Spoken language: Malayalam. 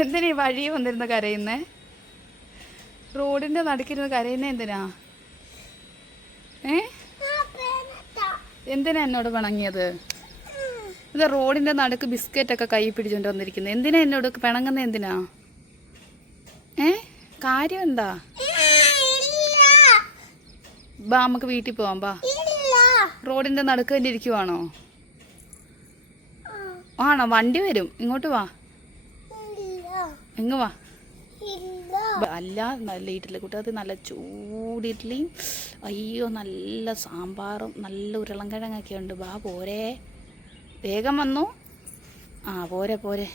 എന്തിനാ ഈ വഴി വന്നിരുന്ന് കരയുന്നേ? റോഡിന്റെ നടുക്കിരുന്ന് കരയുന്നേ എന്തിനാ? എന്തിനാ എന്നോട് പിണങ്ങിയത്? ഇത് റോഡിന്റെ നടുക്ക് ബിസ്ക്കറ്റൊക്കെ കൈ പിടിച്ചോണ്ട് വന്നിരിക്കുന്നത്. എന്തിനാ എന്നോട് പിണങ്ങുന്ന? എന്തിനാ? കാര്യം എന്താ? ബാ നമുക്ക് വീട്ടിൽ പോവാം. ബാ. റോഡിന്റെ നടുക്ക് തന്നെ ഇരിക്കുവാണോ? ആണോ? വണ്ടി വരും, ഇങ്ങോട്ട് വാ. ഇങ്ങ് വാ. അല്ല, നല്ല ഇഡ്ഡലി കൂട്ടത്, നല്ല ചൂട് ഇഡ്ഡലിയും അയ്യോ നല്ല സാമ്പാറും നല്ല ഉരുളൻകിഴങ്ങൊക്കെ ഉണ്ട്. ബാ പോരെ, വേഗം വന്നു. പോരെ പോരെ.